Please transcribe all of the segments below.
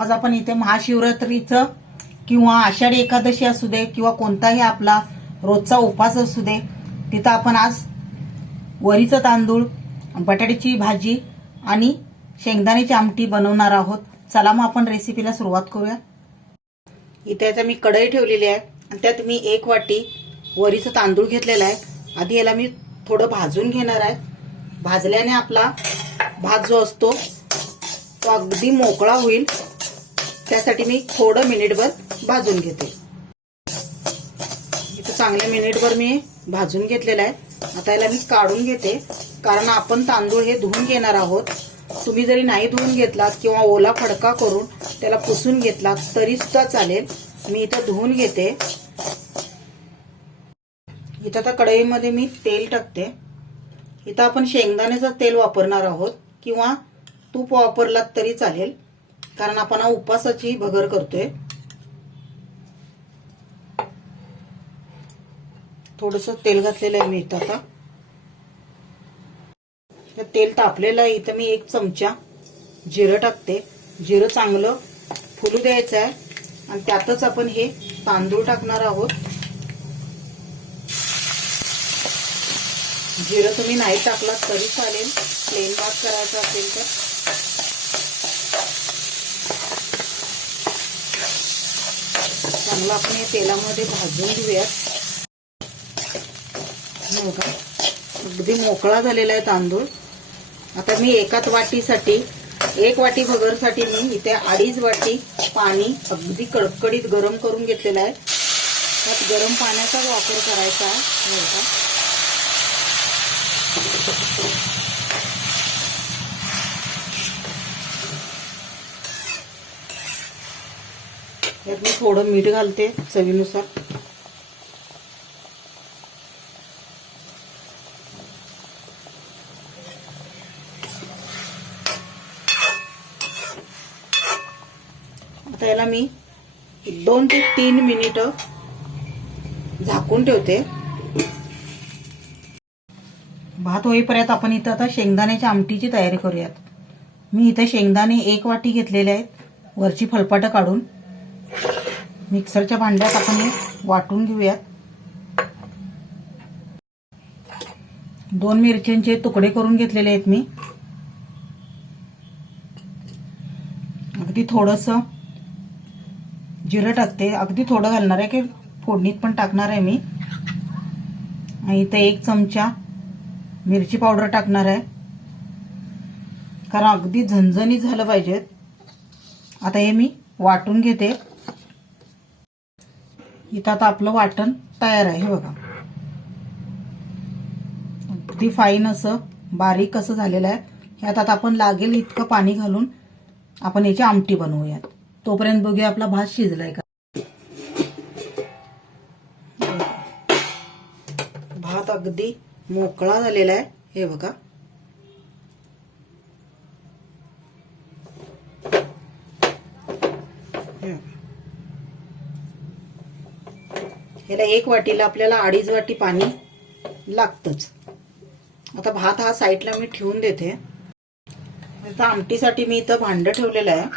आज आपण इथे महाशिवरात्रीचं किंवा आषाढी एकादशी असू दे किंवा कोणताही आपला रोजचा उपास असू दे तिथं आपण आज वरीचं तांदूळ बटाट्याची भाजी आणि शेंगदाण्याची आमटी बनवणार आहोत. चला मग आपण रेसिपीला सुरुवात करूया. इथे आता मी कढई ठेवलेली आहे आणि त्यात मी एक वाटी वरीचं तांदूळ घेतलेला आहे. आधी याला मी थोडं भाजून घेणार आहे. भाजल्याने आपला भात जो असतो तो अगदी मोकळा होईल. त्यासाठी मी थोडं मिनिटभर भाजून घेते. इथं चांगल्या मिनिटभर मी भाजून घेतलेलं आहे. आता याला मी काढून घेते. कारण आपण तांदूळ हे धुवून घेणार आहोत. तुम्ही जरी नाही धुवून घेतलात किंवा ओला फडका करून त्याला पुसून घेतलात तरी सुद्धा चालेल. मी इथं धुवून घेते. इथं आता कढईमध्ये मी तेल टाकते. इथं आपण शेंगदाण्याचं तेल वापरणार आहोत किंवा तूप वापरलात तरी चालेल. कारण आपण हा उपासाची भगर करतोय. थोडस तेल घातलेलं आहे मी इथं आता. तेल तापलेलं आहे. इथं मी एक चमचा जिरं टाकते. जिरं चांगलं फुलू द्यायचं आहे. आणि त्यातच आपण हे तांदूळ टाकणार आहोत. जिरं तुम्ही नाही टाकलात तरी चालेल. प्लेन भात करायचा असेल तर. चांगलं आपण हे तेलामध्ये भाजून घेऊयात. हो का अगदी मोकळा झालेला आहे तांदूळ. आता मी एकाच वाटीसाठी एक वाटी भगरसाठी मी इथे अडीच वाटी पाणी अगदी कडकडीत गरम करून घेतलेलं आहे. त्यात गरम पाण्याचाच वापर करायचा आहे. त्यात यात मी थोडं मीठ घालते चवीनुसार. आता याला मी दोन ते तीन मिनिट झाकून ठेवते. भात होईपर्यंत आपण इथं आता शेंगदाण्याच्या आमटीची तयारी करूयात. मी इथं शेंगदाणे एक वाटी घेतलेले आहेत. वरची फलपाटं काढून. मिक्सरच्या भांड्यात आपण हे वाटून घेऊयात. दोन मिरच्यांचे तुकडे करून घेतलेले आहेत मी. अगदी थोडस जिरं टाकते. अगदी थोडं घालणार आहे की फोडणीत पण टाकणार आहे मी. आणि इथं एक चमचा मिरची पावडर टाकणार आहे. कारण अगदी झणझणीत झालं पाहिजेत. आता हे मी वाटून घेते. इथं आता आपलं वाटण तयार आहे हे बघा. अगदी फाईन असं बारीक असं झालेलं आहे. ह्यात आता आपण लागेल इतकं पाणी घालून आपण याची आमटी बनवूयात. तोपर्यंत बघूया आपला भात शिजलाय का? भात अगदी मोकळा झालेला आहे हे बघा. ह्याला एक वाटीला आपल्याला अडीच वाटी पाणी लागतच. आता भात हा साईडला मी ठेवून देते. आता आमटीसाठी मी इथं भांड ठेवलेलं आहे.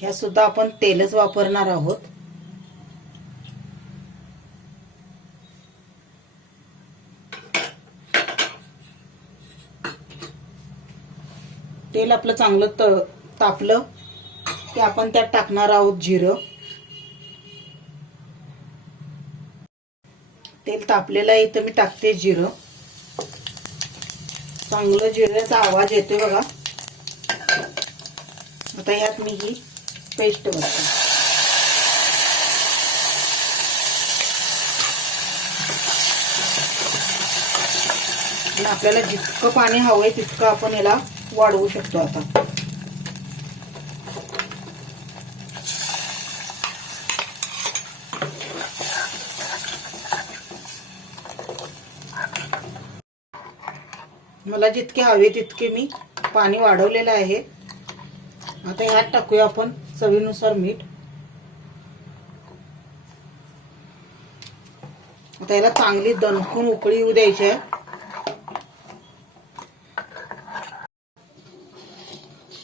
ह्या सुद्धा आपण तेलच वापरणार आहोत. तेल आपलं चांगलं त तापलं की आपण त्यात टाकणार आहोत जिरं. तेल तापलेलं आहे इथं मी टाकते जिरं. चांगलं जिऱ्याचा आवाज येतोय बघा. आता यात मी ही पेस्ट बघते आणि आपल्याला जितकं पाणी हवंय तितकं आपण याला वाढवू शकतो आता. मला जितके हवे तितके मी पाणी वाढवलेलं आहे. आता ह्यात टाकूया आपण चवीनुसार मीठ. आता याला चांगली दणकून उकळी येऊ द्यायची आहे.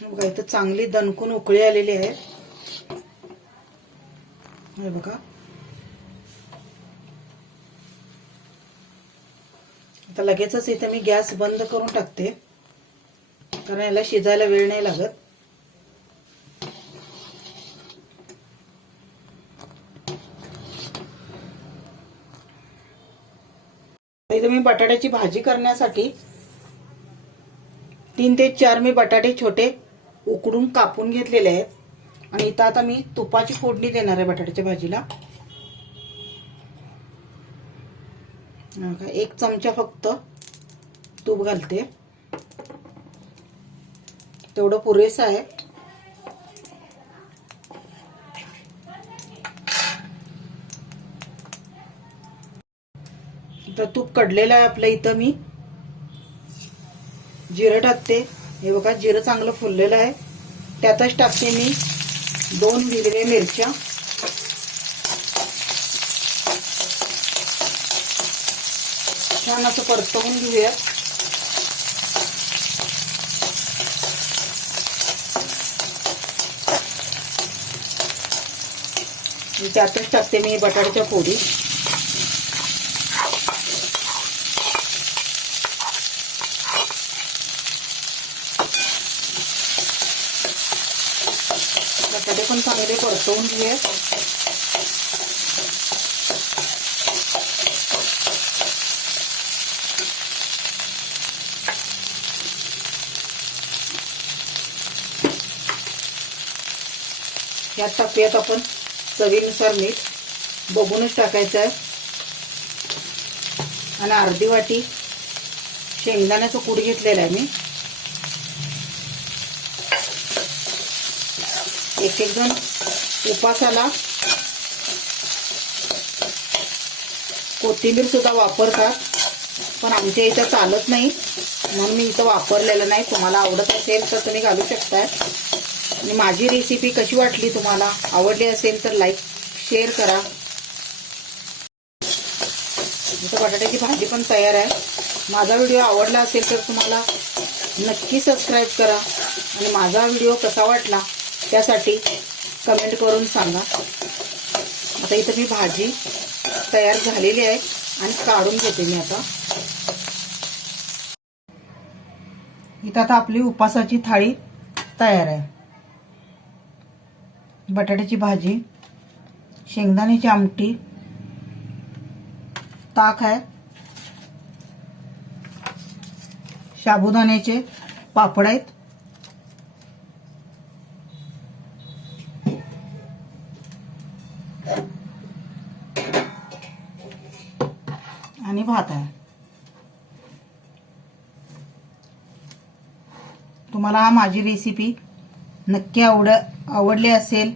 बघा इथं चांगली दणकून उकळी आलेली आहे. हे बघा. तर लगेचच इथे मी गॅस बंद करून टाकते. कारण याला शिजायला वेळ नाही लागत. इथे मी बटाट्याची भाजी करण्यासाठी तीन ते चार मी बटाटे छोटे उकडून कापून घेतलेले आहेत. आणि इथं आता मी तुपाची फोडणी देणार आहे बटाट्याच्या भाजीला हा का, एक चमचा फक्त तूप घालते. तेवढं पुरेसं आहे. तर तूप कडलेलं आहे आपल्या इथं मी. जिरं टाकते. हे बघा जिरं चांगलं फुललेलं आहे. त्यातच टाकते मी दोन हिरव्या मिरच्या. छान असं परतवून घेऊया. त्यातच टाकते मी बटाट्याच्या फोडी. बटाटे पण चांगले परतवून घेऊया. ह्या टाकूयात आपण चवीनुसार मीठ बघूनच टाकायचं आहे. आणि अर्धी वाटी शेंगदाण्याचं कूड घेतलेलं आहे मी. एक एक जण उपासाला कोथिंबीर सुद्धा वापरतात पण आमच्या इथं चालत नाही. म्हणून मी इथं वापरलेलं नाही. तुम्हाला आवडत असेल तर तुम्ही घालू शकताय. आणि माझी रेसिपी कशी वाटली तुम्हाला? आवडली असेल तर लाईक शेअर करा. इथं बटाट्याची भाजी पण तयार आहे. माझा व्हिडिओ आवडला असेल तर तुम्हाला नक्की सबस्क्राईब करा. आणि माझा व्हिडिओ कसा वाटला त्यासाठी कमेंट करून सांगा. आता इथं मी भाजी तयार झालेली आहे आणि काढून घेते मी आता. इथं आता आपली उपासाची थाळी तयार आहे. बटाट्याची भाजी शेंगदाण्याची आमटी ताक आहे साबुदाण्याचे पापड आहेत. आणि भात आहे. तुम्हाला हा माझी रेसिपी नक्की आवड आवडले असेल